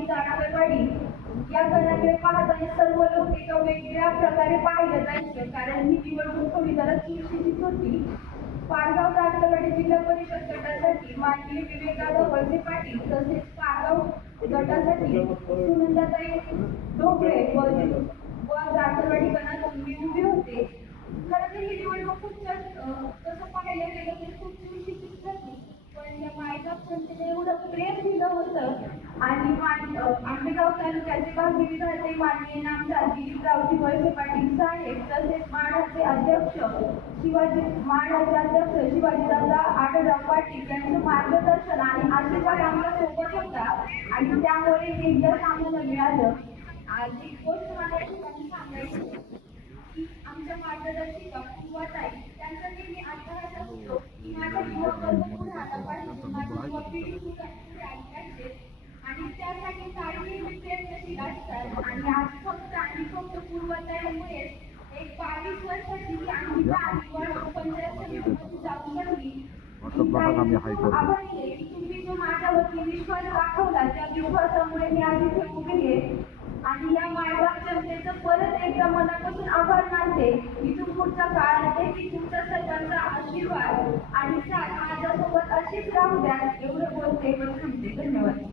जाणवेवाडी या गणाकडे पाहताना सर्व लोक एका वेगळ्या प्रकारे पाहिलं जायचं, कारण ही निवडणूक थोडी जरा चुरशीचीच होती. पारगाव जाणवेवाडी जिल्हा परिषद गटासाठी माननीय विवेकानंद वळसे पाटील तसेच पारगाव गटासाठी सुनंदाताई ढोबळे व जाणवेवाडी गणातून मी उभे होते. खरं तर ही निवडणूक खूप तसं पाहायला गेलं तर खूप चुरशीचीच होती, पण या मायबाप जनतेने एवढं प्रेम दिलं होतं आणि आंबेगाव तालुक्याचे भाग्य विधाते माननीय नामदार दिलीपरावजी वळसे पाटील साहेब तसेच माढाचे अध्यक्ष शिवाजीदादा आढळराव पाटील यांचं मार्गदर्शन आणि आशीर्वाद आम्हाला सोबत होता आणि त्यामुळे हे यश आम्हाला मिळालं. आज एक गोष्ट मला ठिकाणी सांगायची की आमच्या मार्गदर्शिका पूर्वाताई त्यांचा नेहमी आग्रह असतो की माझा युवा वर्ग पुढे आला पाहिजे, माझी युवा पिढी पुढे आली पाहिजे आणि त्यासाठी नेहमी प्रयत्नशील असतात. आणि आज फक्त पूर्वताईमुळे एक 22 वर्षाची अंकिता आणि पंचायत समितीमध्ये जाऊ शकली. आभारी आहे की तुम्ही जो माझ्यावरती विश्वास दाखवला, त्या विश्वासामुळे मी आज इथे उभी आहे आणि या मायबाप जनतेचं परत एकदा मनापासून आभार मानते. इथून पुढच्या काळात की तुमच्या सर्वांचा आशीर्वाद आणि साथ माझ्यासोबत अशीच राहू द्या एवढं बोलते व थांबते. धन्यवाद.